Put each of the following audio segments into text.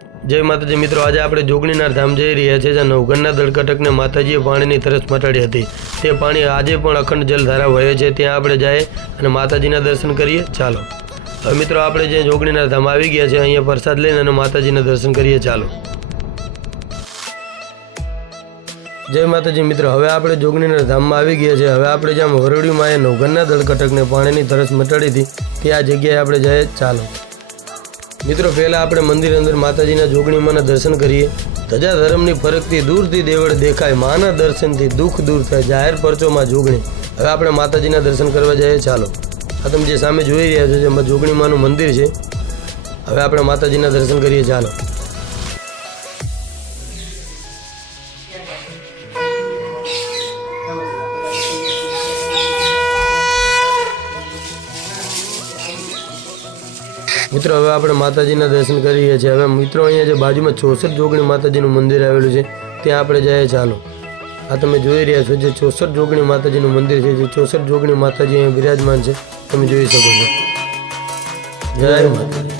जय माताजी मित्रों, आज આપણે જોગણીનાર ધામ જઈ રહ્યા છીએ જ્યાં નવઘણના દળકટકને માતાજીએ પાણીની તરસ મટાડી હતી। તે પાણી આજે પણ અખંડ જલધારા વહે છે। ત્યાં આપણે જઈએ અને માતાજીના દર્શન કરીએ। ચાલો હવે મિત્રો આપણે જે જોગણીનાર ધામ આવી ગયા છે, અહીંયા પ્રસાદ લઈને અને માતાજીના દર્શન કરીએ। ચાલો जय माताजी मित्रों, हवे आपणे जोगणीनार धाममां आवी गया छे। हवे आपणे ज्यां वरवडी माए नवघणना दळकटकने पाणीनी तरस मटाड़ी थी ते आ जग्याए आपणे जाए। चालो मित्रों, पहला आपणे मंदिर अंदर माताजीना जोगणी माना दर्शन करीए। धजा धर्मनी फरकती दूरथी देवड़ देखाय, माना दर्शनथी दुख दूर थाय, जाहेर परचोमां जोगणी। हवे आपणे माताजीना दर्शन करवा जाए। चालो आ तमे जे सामे जोई रह्या छो जेमां जोगणी मानुं मंदिर छे। हवे आपणे माताजीना दर्शन करीए। चालो मित्रों, हवे आपणे माताजीना दर्शन करीए छीए। हवे मित्रों अहींया जे बाजुमां 64 जोगणी माताजीनुं मंदिर आवेलुं छे त्यां आपणे जाए। चालो आ तमे जोई रह्या छो जे 64 जोगणी माताजीनुं मंदिर छे। जे 64 जोगणी माताजी अहीं विराजमान छे तमे जोई शको छो। जय माताजी।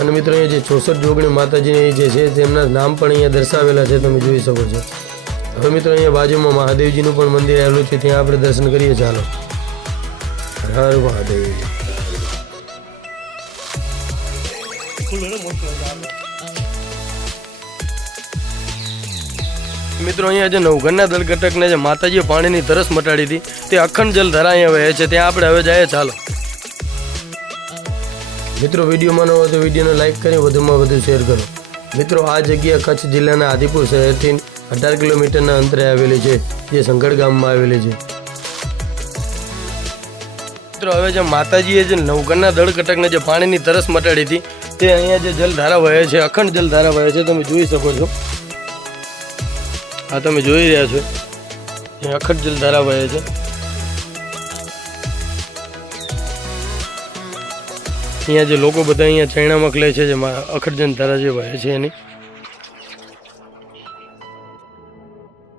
अने मित्रों अहींया जे 64 जोगणी माताजी जे छे तेमना नाम पण अहींया दर्शावेला छे, तमे जोई शको छो। हवे मित्रों अहींया बाजुमां महादेवजीनुं पण मंदिर आवेलुं छे, त्यां आपणे दर्शन करीए। चालो हर महादेव। मित्रों अहींया जे नवघणना दळकटकने जे माताजीए पाणीनी तरस मटाड़ी थी ते अखंड जलधारा अहींया वहे छे, त्यां आपणे हवे जाए। चालो मित्रों, विडियो मानो हो तो विडियोने लाइक करी वधुमां वधु शेर करो। मित्रों आ जग्या कच्छ जिल्लाना आदिपुर शहेरथी 18 किलोमीटरना अंतरे आवेली छे, जे संगड़ गाममां आवेली छे। मित्रों हवे जे माताजीए जे नवघणना दळकटकने जे पाणीनी तरस मटाड़ी थी ते अहींया जे जलधारा वहे छे, अखंड जलधारा वहे छे, तमे जोई शको छो। आ तमे जोई रह्या छो अहीं अखंड जलधारा वहे छे। अहींया जे लोको बधा अहींया चैणा मोकले छे, जे अखंड जलधारा जे वहे छे एनी।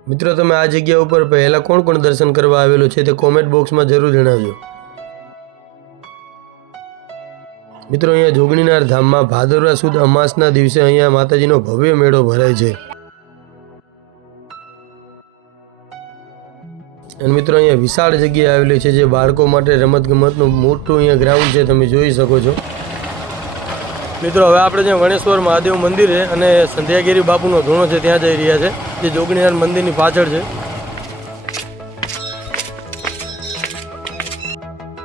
मित्रों तमे आ जग्या उपर पहेला कोण कोण दर्शन करवा आवेलो छे ते कॉमेंट बॉक्स में जरूर जणावजो। मित्रों अहींया जोगणीनार धाममां भादरवा सुद अमासना दिवसे अहींया माताजीनो भव्य मेळो भराय छे। अने मित्रों अहींया विशाळ जग्या आवेली छे, जे बाळको माटे रमतगमतनुं मोटुं अहींया ग्राउंड छे, तमे जोई शको छो। मित्रों हवे आपणे जे वणेश्वर महादेव मंदिर है अने संध्यागिरी बापूनो धूणो छे त्यां जई रह्या छे, जे जोगणीनार मंदिरनी पाछळ छे।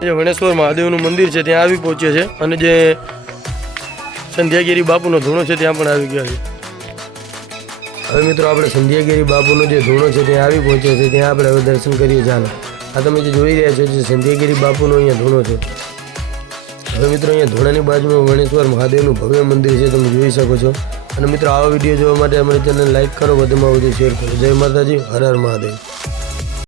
जे वणेश्वर महादेवनुं मंदिर छे त्यां आवी पहोंचे छे अने जे संध्यागिरी बापूनो धूणो छे त्यां पण आवी गया छे। हवे मित्रों आपणे संध्यागिरी बापूनो जे धूणो छे त्यां आवी पहोंचे छे, त्यां आपणे हवे दर्शन करीए। चालो आ तमे जे जोई रह्या छो जे संध्यागिरी बापूनो अहींया धूणो छे। हवे मित्रों अहींया धूणानी बाजुमां वणेश्वर महादेवनुं भव्य मंदिर छे, तमे जोई शको छो। अने मित्रों आवा विडियो जोवा माटे अमारी चेनल लाइक करो, वधुमां वधु शेर करो। जय माताजी, हर हर महादेव।